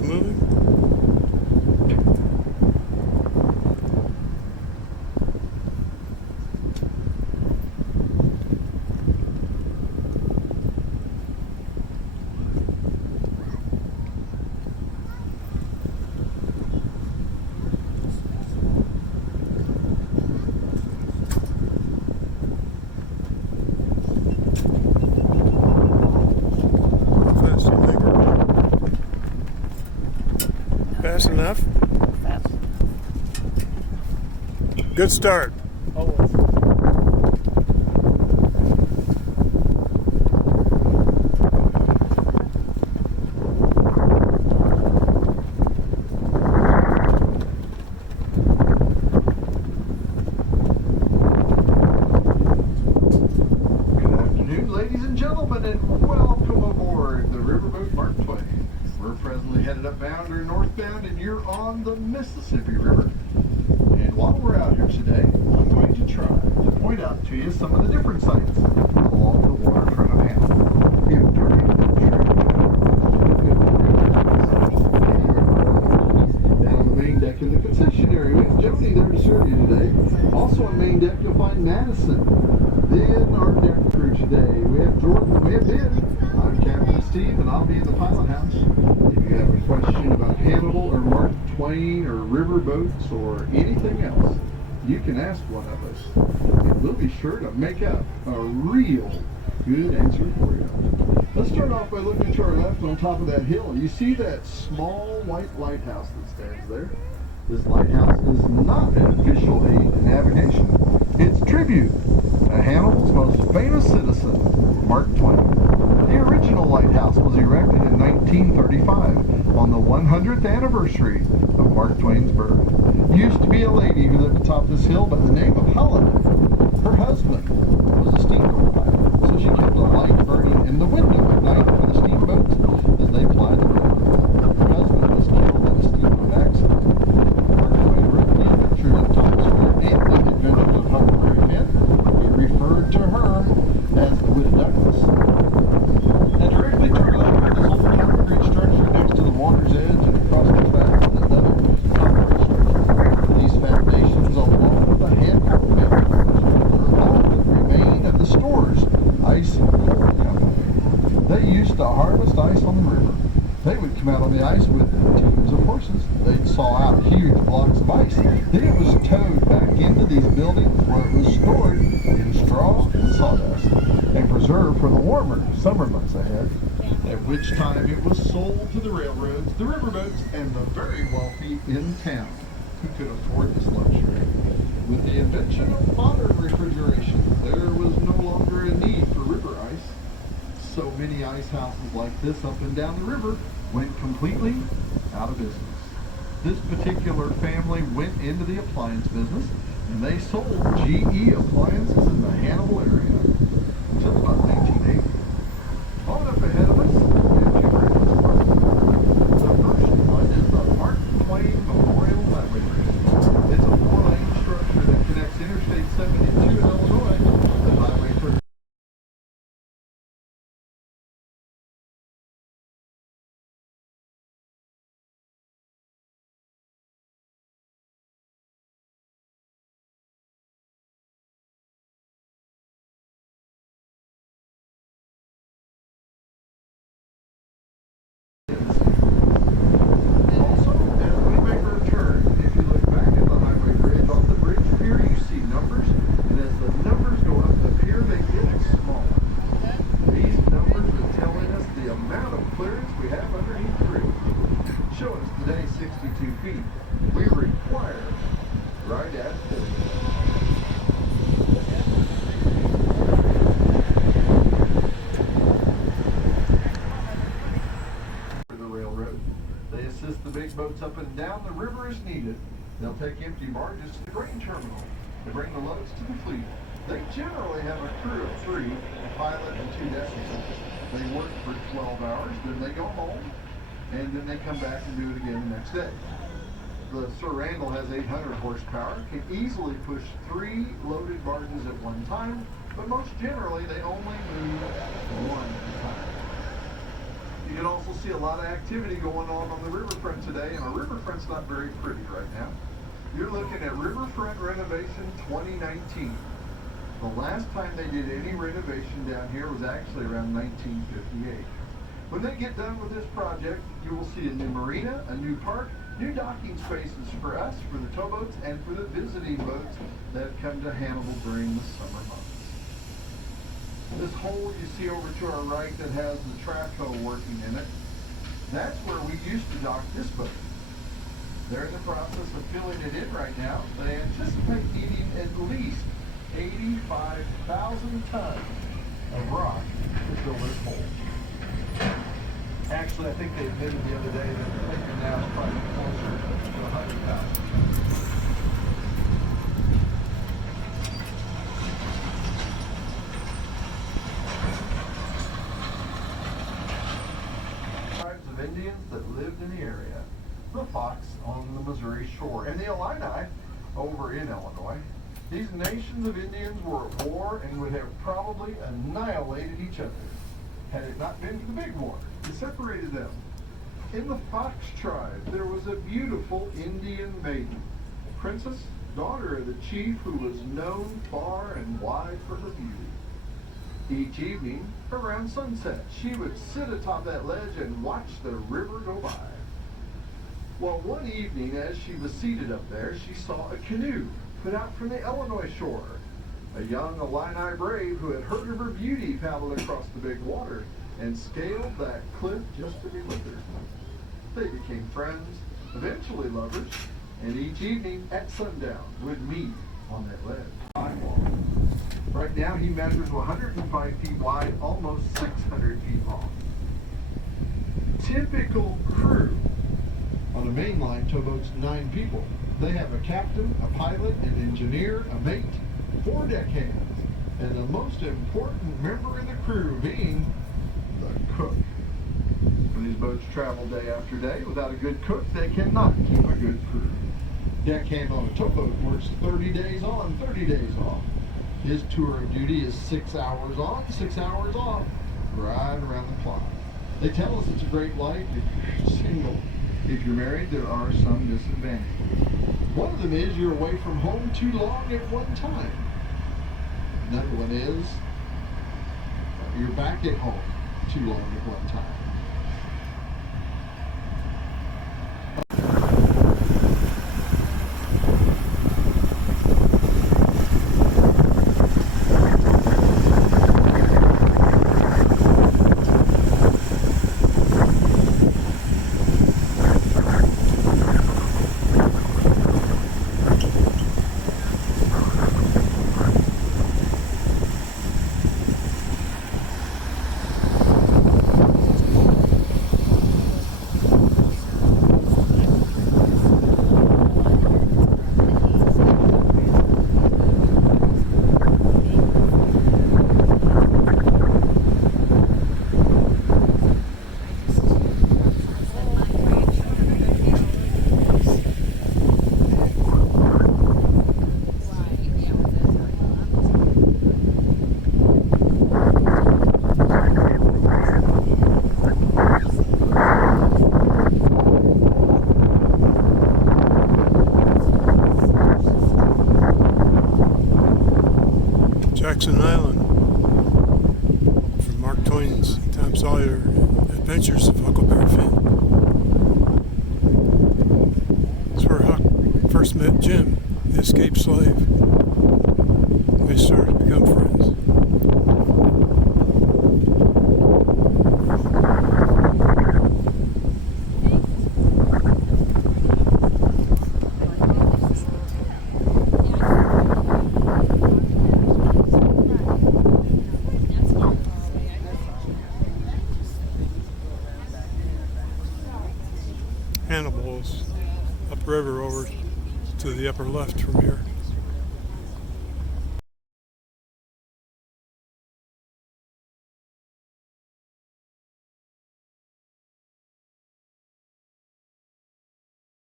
wheels moving. Fast enough? Fast. Good start. Always. Good afternoon, ladies and gentlemen, and welcome aboard the Riverboat Mark Twain. We're presently headed upbound or northbound, and you're on the Mississippi River. And while we're out here today, I'm going to try to point out to you some of the different sites along the waterfront of Hannibal. We have down on the main deck in the concession area. We have Jody there to serve you today. Also on main deck, you'll find Madison. Then our deck crew today, we have Jordan, we have Ben. I'm Captain Steve, and I'll be in the pilot house. If you have a question about Hannibal or Mark Twain or riverboats or anything else, you can ask one of us, and we'll be sure to make up a real good answer for you. Let's start off by looking to our left on top of that hill. You see that small white lighthouse that stands there? This lighthouse is not an official aid to navigation. It's tribute to Hannibal's most famous citizen, Mark Twain. The original lighthouse was erected in 1935 on the 100th anniversary of Mark Twain's birth. Used to be a lady who lived atop this hill by the name of Hannibal. Her husband was a steamboat pilot, so she kept a light burning in the window at night for the steamboats as they plied the river. Her husband was killed in a steamboat accident. Mark Twain wrote the adventures of Tom Sawyer and the adventures of Huckleberry Finn. He referred to her as the Wit Douglas. And directly to our left, this old concrete structure next to the water's edge and across the track is another concrete structure. These foundations, along with a handful of foundations, are all that remain of the store's ice and coal company. They used to harvest ice on the river. They would come out on the ice with teams of horses. They'd saw out huge blocks of ice. Then it was towed back into these buildings where it was stored in straw and sawdust and preserved for the warmer summer months ahead, at which time it was sold to the railroads, the riverboats, and the very wealthy in town who could afford this luxury. With the invention of modern refrigeration, there was no longer a need for river ice. So many ice houses like this up and down the river went completely out of business. This particular family went into the appliance business, and they sold GE appliances in the Hannibal area until about 1980. On up ahead of us, we have two bridges. The first one is the Mark Twain Memorial Highway Bridge. It's a 4-lane structure that connects Interstate 72 in Illinois to Highway 30. Boats up and down the river as needed. They'll take empty barges to the grain terminal to bring the loads to the fleet. They generally have a crew of 3, a pilot and 2 deck attendants. They work for 12 hours, then they go home, and then they come back and do it again the next day. The Sir Randall has 800 horsepower, can easily push 3 loaded barges at one time, but most generally they only move 1 at a time. You can also see a lot of activity going on the river today, and our riverfront's not very pretty right now. You're looking at Riverfront Renovation 2019. The last time they did any renovation down here was actually around 1958. When they get done with this project, you will see a new marina, a new park, new docking spaces for us, for the towboats, and for the visiting boats that come to Hannibal during the summer months. This hole you see over to our right that has the track hoe working in it, that's where we used to dock this boat. They're in the process of filling it in right now. They anticipate needing at least 85,000 tons of rock to fill this hole. Actually, I think they admitted the other day that they're thinking now it's probably closer to 100,000. Tribes of Indians that lived in the area. The Fox on the Missouri shore, and the Illini over in Illinois. These nations of Indians were at war and would have probably annihilated each other had it not been for the big war that separated them. In the Fox tribe, there was a beautiful Indian maiden, princess, daughter of the chief who was known far and wide for her beauty. Each evening, around sunset, she would sit atop that ledge and watch the river go by. Well, one evening, as she was seated up there, she saw a canoe put out from the Illinois shore. A young Illini brave who had heard of her beauty paddled across the big water and scaled that cliff just to be with her. They became friends, eventually lovers, and each evening at sundown would meet on that ledge. Right now he measures 105 feet wide, almost 600 feet long. Typical crew on a mainline towboat's 9 people. They have a captain, a pilot, an engineer, a mate, 4 deckhands, and the most important member of the crew being the cook. When these boats travel day after day without a good cook, they cannot keep a good crew. Deckhand on a towboat works 30 days on, 30 days off. His tour of duty is 6 hours on, 6 hours off, right around the clock. They tell us it's a great life if you're single. If you're married, there are some disadvantages. One of them is you're away from home too long at one time. Another one is you're back at home too long at one time. Jackson Island from Mark Twain's Tom Sawyer Adventures of Huckleberry Finn. It's where Huck first met Jim, the escaped slave. They started to become friends. Hannibal is upriver over to the upper left from here.